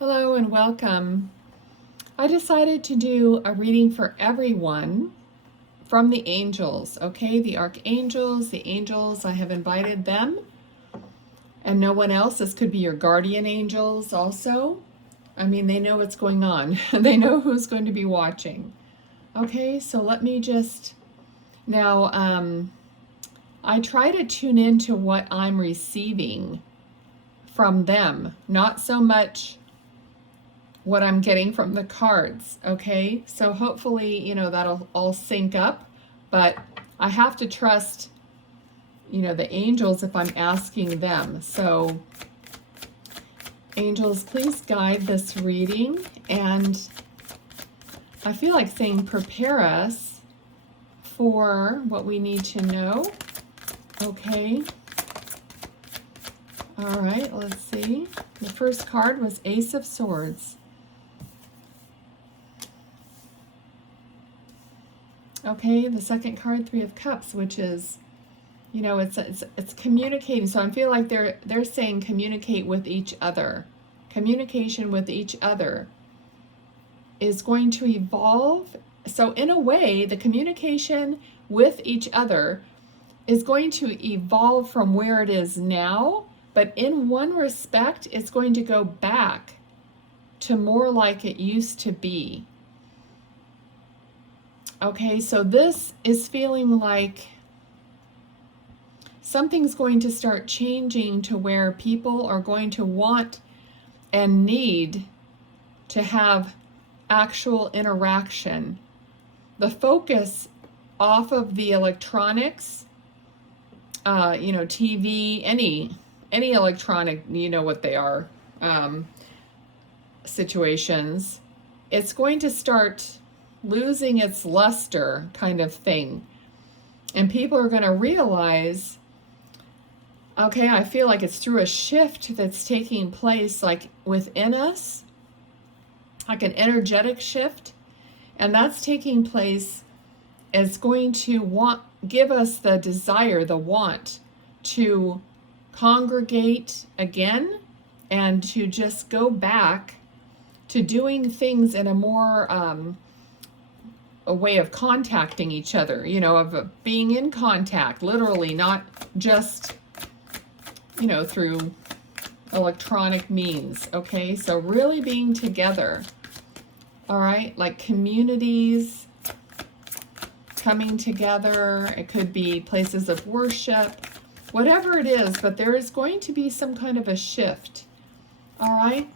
Hello and welcome. I decided to do a reading for everyone from the angels, okay? The archangels, the angels, I have invited them, and no one else. This could be your guardian angels also. I mean, they know what's going on. They know who's going to be watching. Okay, so let me just, now, I try to tune into what I'm receiving from them, not so much what I'm getting from the cards, okay? So hopefully, that'll all sync up, but I have to trust, the angels if I'm asking them. So angels, please guide this reading, and I feel like saying prepare us for what we need to know, okay? All right, let's see. The first card was Ace of Swords. Okay, the second card, Three of Cups, which is, it's communicating. So I feel like they're saying communicate with each other. Communication with each other is going to evolve. So in a way, the communication with each other is going to evolve from where it is now, but in one respect, it's going to go back to more like it used to be. Okay, so this is feeling like something's going to start changing to where people are going to want and need to have actual interaction. The focus off of the electronics, TV, any electronic, you know what they are, situations, it's going to start losing its luster kind of thing. And people are going to realize, okay, I feel like it's through a shift that's taking place like within us, like an energetic shift. And that's taking place. It's going to give us the desire, the want to congregate again and to just go back to doing things in a more a way of contacting each other, of being in contact, literally, not just, through electronic means, okay? So really being together, all right? Like communities coming together. It could be places of worship, whatever it is, but there is going to be some kind of a shift, all right?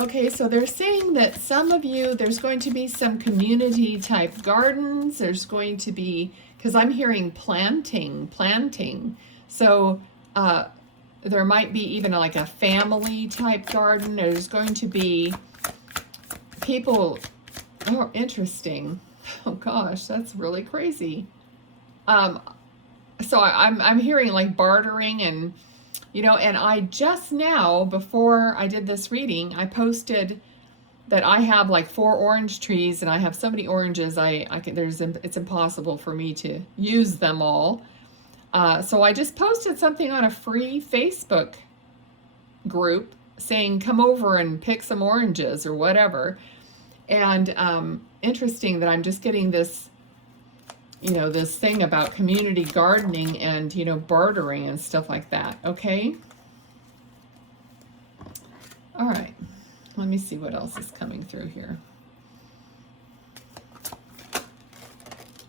Okay, so they're saying that some of you, there's going to be some community type gardens. There's going to be, because I'm hearing planting. So there might be even like a family type garden. There's going to be people, oh, interesting. Oh gosh, that's really crazy. So I'm hearing like bartering and, and I just now, before I did this reading, I posted that I have like 4 orange trees and I have so many oranges, it's impossible for me to use them all. So I just posted something on a free Facebook group saying, come over and pick some oranges or whatever. And interesting that I'm just getting this, this thing about community gardening and, bartering and stuff like that, okay? All right, let me see what else is coming through here.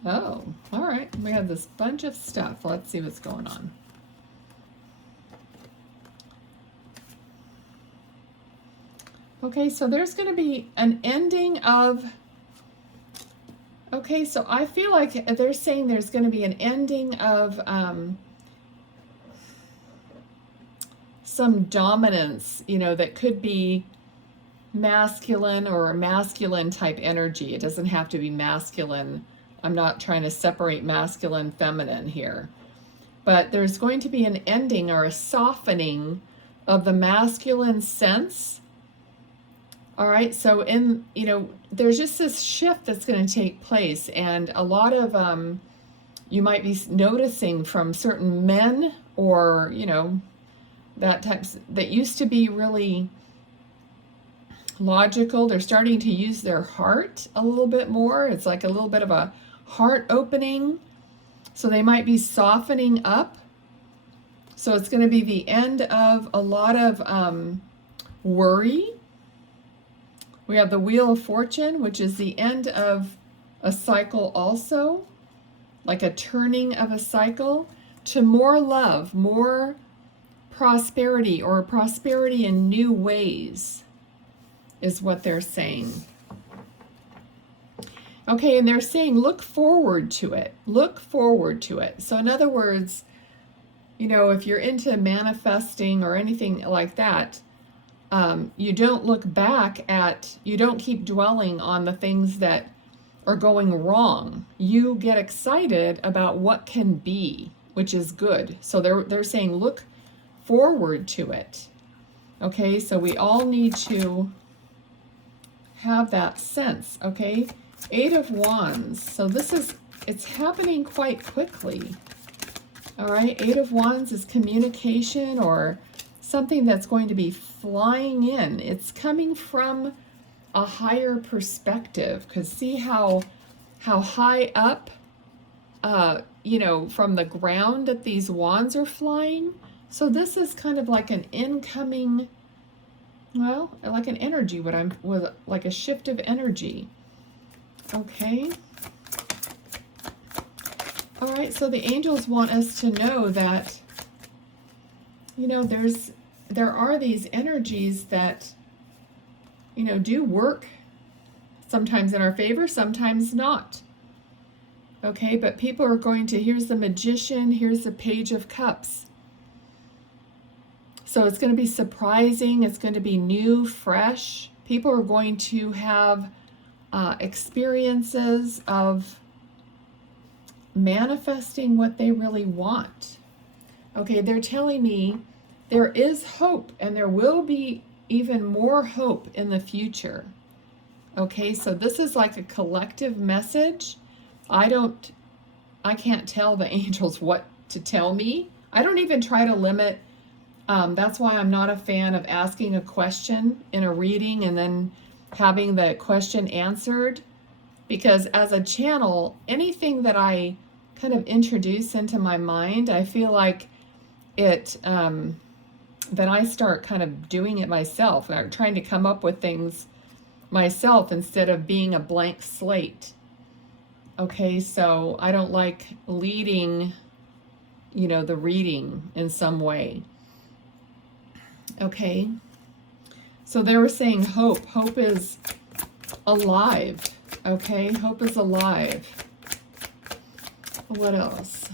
Oh, all right, we have this bunch of stuff. Let's see what's going on. Okay, so there's going to be an ending of... Okay, so I feel like they're saying there's going to be an ending of some dominance, that could be masculine or masculine type energy. It doesn't have to be masculine. I'm not trying to separate masculine, feminine here. But there's going to be an ending or a softening of the masculine sense. All right, so there's just this shift that's going to take place, and a lot of you might be noticing from certain men or that used to be really logical. They're starting to use their heart a little bit more. It's like a little bit of a heart opening. So they might be softening up. So it's going to be the end of a lot of worry. We have the Wheel of Fortune, which is the end of a cycle also, like a turning of a cycle to more love, more prosperity, or prosperity in new ways is what they're saying. Okay, and they're saying look forward to it. Look forward to it. So in other words, you know, if you're into manifesting or anything like that, you don't look back at, you don't keep dwelling on the things that are going wrong. You get excited about what can be, which is good. So they're saying look forward to it. Okay, so we all need to have that sense. Okay, 8 of Wands. So this is, it's happening quite quickly. All right, 8 of Wands is communication or something that's going to be flying in. It's coming from a higher perspective, because see how high up, you know, from the ground that these wands are flying. So this is kind of like an incoming, well, like an energy, like a shift of energy. Okay. All right, so the angels want us to know that, you know, there are these energies that, you know, do work sometimes in our favor, sometimes not. Okay, but people are going to, here's the Magician, here's the Page of Cups. So it's going to be surprising, it's going to be new, fresh. People are going to have experiences of manifesting what they really want. Okay, they're telling me there is hope, and there will be even more hope in the future. Okay, so this is like a collective message. I can't tell the angels what to tell me. I don't even try to limit. That's why I'm not a fan of asking a question in a reading and then having the question answered. Because as a channel, anything that I kind of introduce into my mind, I feel like it, then I start kind of doing it myself, or trying to come up with things myself instead of being a blank slate. Okay, so I don't like leading, you know, the reading in some way. Okay, so they were saying hope. Hope is alive. Okay, hope is alive. What else?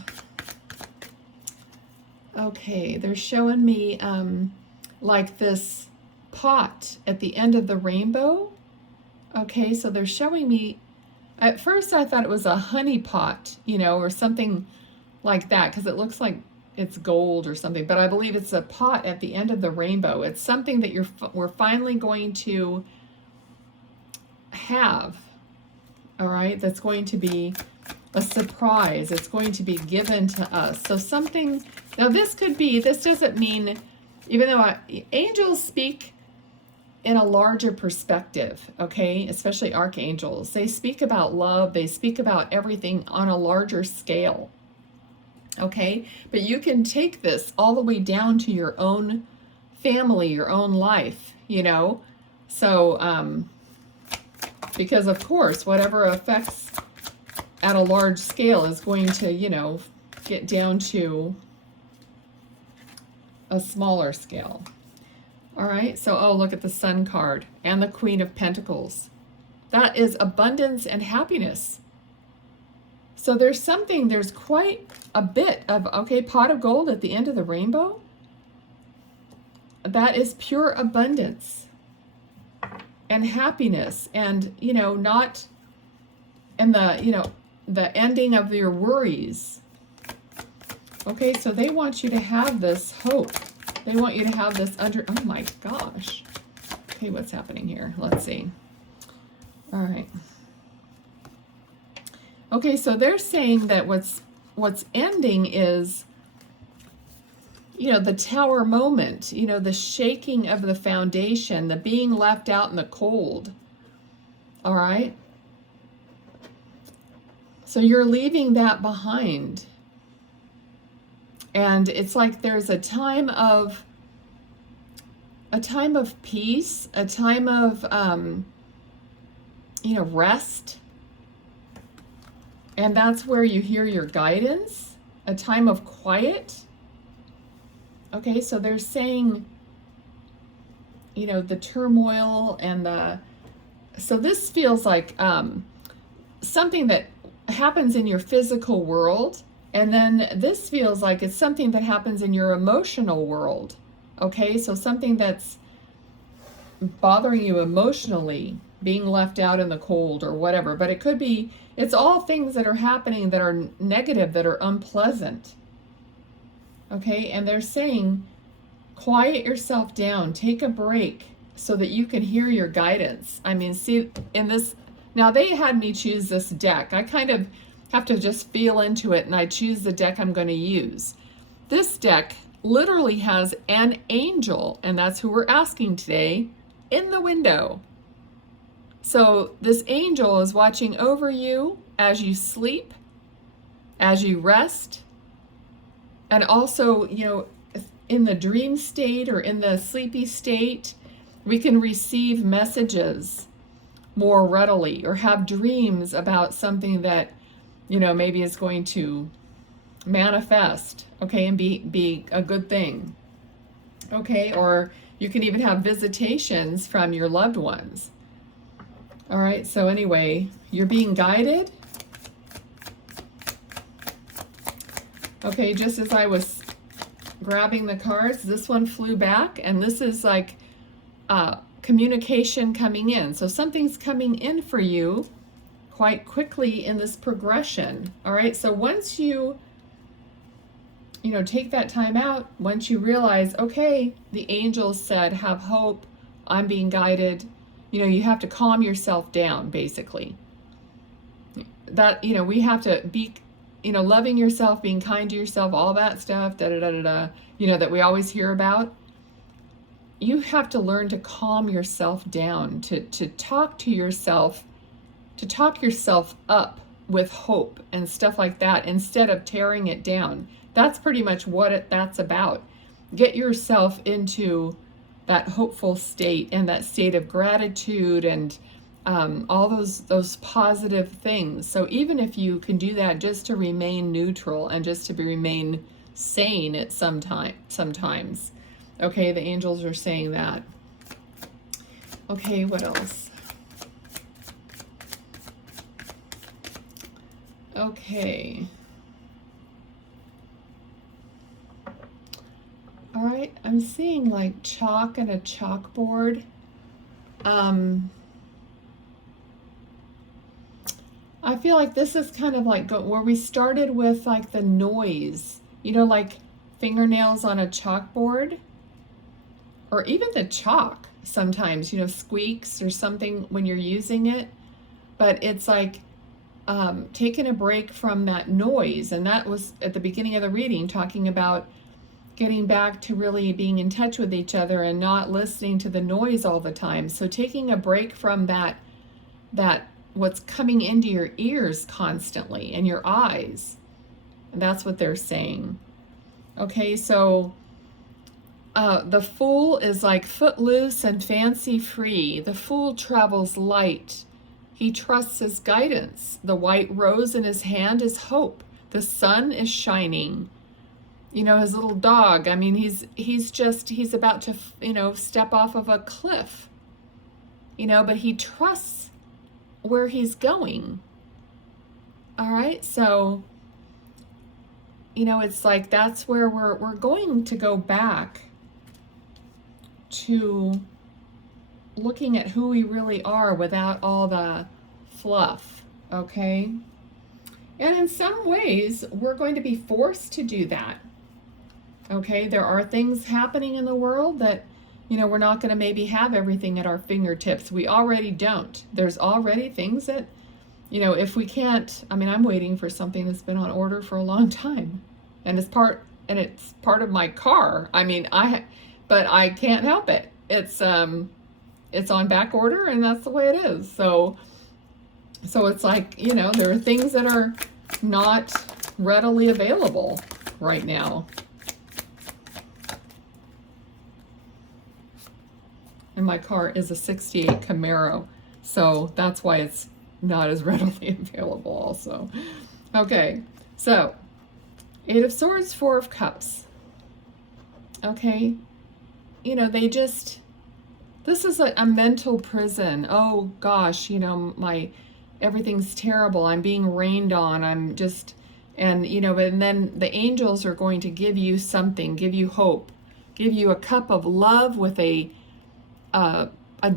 Okay, they're showing me like this pot at the end of the rainbow. Okay, so they're showing me, at first I thought it was a honey pot, you know, or something like that, because it looks like it's gold or something, but I believe it's a pot at the end of the rainbow. It's something that we're finally going to have, all right, that's going to be a surprise. It's going to be given to us. So something, now this could be, this doesn't mean, even though angels speak in a larger perspective, okay, especially archangels. They speak about love. They speak about everything on a larger scale, okay? But you can take this all the way down to your own family, your own life, you know? So, because of course, whatever affects at a large scale is going to, you know, get down to a smaller scale. All right, so, oh, look at the Sun card and the Queen of Pentacles. That is abundance and happiness. So there's quite a bit of, okay, pot of gold at the end of the rainbow. That is pure abundance and happiness, and, you know, not, and the, you know, the ending of your worries. Okay, so they want you to have this hope. They want you to have this oh my gosh. Okay, what's happening here? Let's see. All right. Okay, so they're saying that what's ending is the tower moment, the shaking of the foundation, the being left out in the cold. All right? So you're leaving that behind. And it's like there's a time of peace, a time of rest. And that's where you hear your guidance, a time of quiet. Okay, so they're saying, the turmoil and so this feels like something that happens in your physical world, and then this feels like it's something that happens in your emotional world. Okay, so something that's bothering you emotionally, being left out in the cold or whatever, but it could be, it's all things that are happening that are negative, that are unpleasant. Okay, and they're saying, quiet yourself down, take a break so that you can hear your guidance. I mean, see, in this, now they had me choose this deck. I kind of have to just feel into it, and I choose the deck I'm going to use. This deck literally has an angel, and that's who we're asking today, in the window. So this angel is watching over you as you sleep, as you rest, and also, in the dream state or in the sleepy state, we can receive messages more readily or have dreams about something that, maybe is going to manifest, okay, and be a good thing. Okay, or you can even have visitations from your loved ones. All right, so anyway, you're being guided. Okay, just as I was grabbing the cards, this one flew back, and this is like communication coming in. So something's coming in for you quite quickly in this progression. All right, so once you take that time out, once you realize, okay, the angels said, have hope, I'm being guided, you have to calm yourself down, basically. That, we have to be, loving yourself, being kind to yourself, all that stuff, that we always hear about. You have to learn to calm yourself down, to talk to yourself, to talk yourself up with hope and stuff like that, instead of tearing it down. That's pretty much what that's about. Get yourself into that hopeful state and that state of gratitude and all those positive things. So even if you can do that just to remain neutral and just to remain sane at sometimes. Okay, the angels are saying that. Okay, what else? Okay. All right, I'm seeing like chalk and a chalkboard. I feel like this is kind of like where we started with like the noise, like fingernails on a chalkboard, or even the chalk sometimes, squeaks or something when you're using it. But it's like taking a break from that noise. And that was at the beginning of the reading, talking about getting back to really being in touch with each other and not listening to the noise all the time. So taking a break from that what's coming into your ears constantly and your eyes. And that's what they're saying. Okay, so the Fool is like footloose and fancy free. The Fool travels light. He trusts his guidance. The white rose in his hand is hope. The sun is shining. His little dog, I mean, he's about to, step off of a cliff, but he trusts where he's going. All right. So, it's like, that's where we're going to go back to looking at who we really are without all the fluff. Okay. And in some ways, we're going to be forced to do that. Okay, there are things happening in the world that, we're not going to maybe have everything at our fingertips. We already don't. There's already things that, if we can't, I'm waiting for something that's been on order for a long time. And it's part and it's part of my car. I mean, but I can't help it. It's on back order, and that's the way it is. So it's like, you know, there are things that are not readily available right now. And my car is a 68 Camaro, so that's why it's not as readily available also. Okay, so 8 of Swords, 4 of Cups. Okay, you know, this is a mental prison. Oh gosh, you know, everything's terrible. I'm being rained on. And you know, and then the angels are going to give you something, give you hope, give you a cup of love with a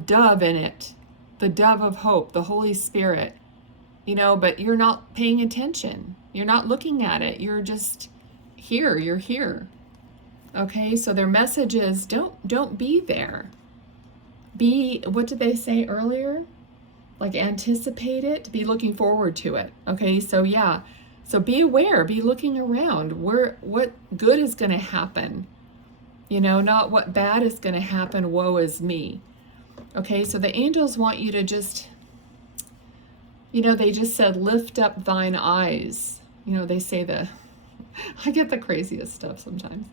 dove in it, the dove of hope, the Holy Spirit, you know, but you're not paying attention. You're not looking at it. You're just here. You're here. Okay, so their message is don't be there. Be, what did they say earlier? Like anticipate it, be looking forward to it. Okay, so yeah, so be aware, be looking around. What good is going to happen? You know, not what bad is going to happen, woe is me. Okay, so the angels want you to just, you know, they just said, lift up thine eyes. You know, they say I get the craziest stuff sometimes.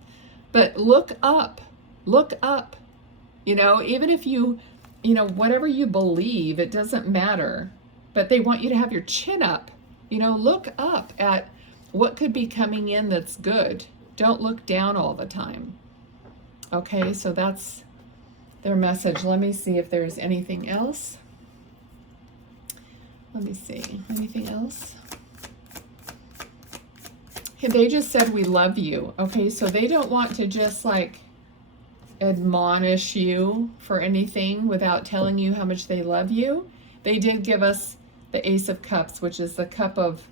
But look up, you know, even if you know, whatever you believe, it doesn't matter. But they want you to have your chin up, you know, look up at what could be coming in that's good. Don't look down all the time. Okay, so that's their message. Let me see if there's anything else. Let me see. Anything else? Okay, they just said we love you. Okay, so they don't want to just like admonish you for anything without telling you how much they love you. They did give us the Ace of Cups, which is the cup of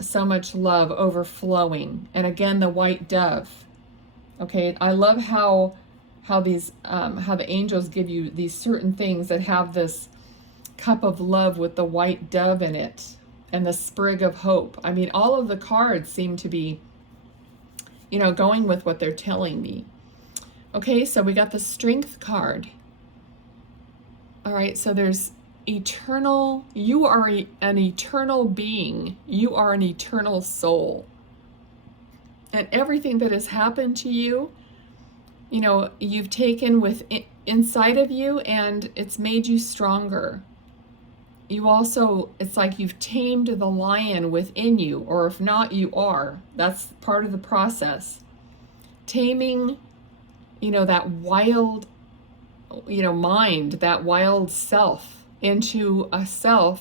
so much love overflowing. And again, the white dove. Okay, I love how the angels give you these certain things that have this cup of love with the white dove in it and the sprig of hope. I mean, all of the cards seem to be, you know, going with what they're telling me. Okay, so we got the Strength card. All right, so there's eternal, you are an eternal being. You are an eternal soul. And everything that has happened to you, you know, you've taken inside of you, and it's made you stronger. You also, it's like you've tamed the lion within you, or if not, you are. That's part of the process. Taming, you know, that wild, you know, mind, that wild self into a self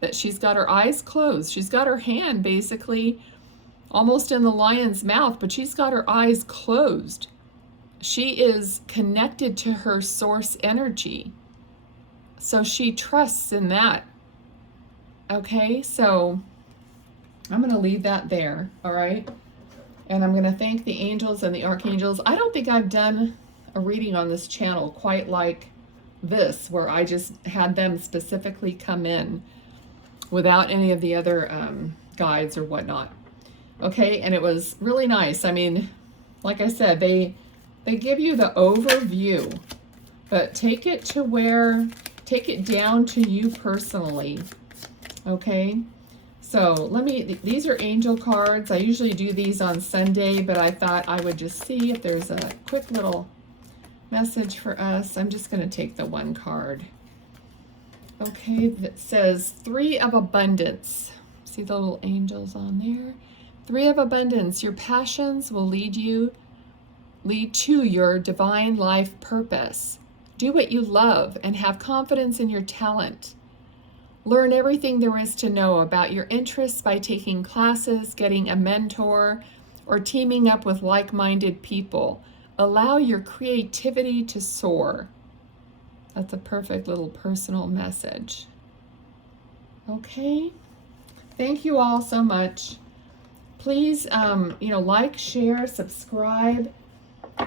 that she's got her eyes closed. She's got her hand basically almost in the lion's mouth, but she's got her eyes closed. She is connected to her source energy. So she trusts in that. Okay, so I'm going to leave that there, all right? And I'm going to thank the angels and the archangels. I don't think I've done a reading on this channel quite like this, where I just had them specifically come in without any of the other guides or whatnot. Okay, and it was really nice. I mean, like I said, they give you the overview, but take it down to you personally. Okay, so these are angel cards. I usually do these on Sunday, but I thought I would just see if there's a quick little message for us. I'm just going to take the one card. Okay, that says 3 of Abundance. See the little angels on there? 3 of Abundance. Your passions will lead to your divine life purpose. Do what you love and have confidence in your talent. Learn everything there is to know about your interests by taking classes, getting a mentor, or teaming up with like-minded people. Allow your creativity to soar. That's a perfect little personal message. Okay. Thank you all so much. Please, like, share, subscribe,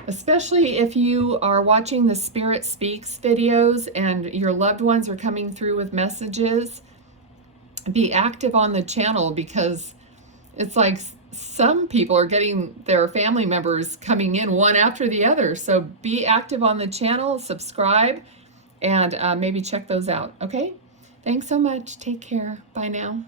especially if you are watching the Spirit Speaks videos and your loved ones are coming through with messages. Be active on the channel, because it's like some people are getting their family members coming in one after the other. So be active on the channel, subscribe, and maybe check those out. Okay? Thanks so much. Take care. Bye now.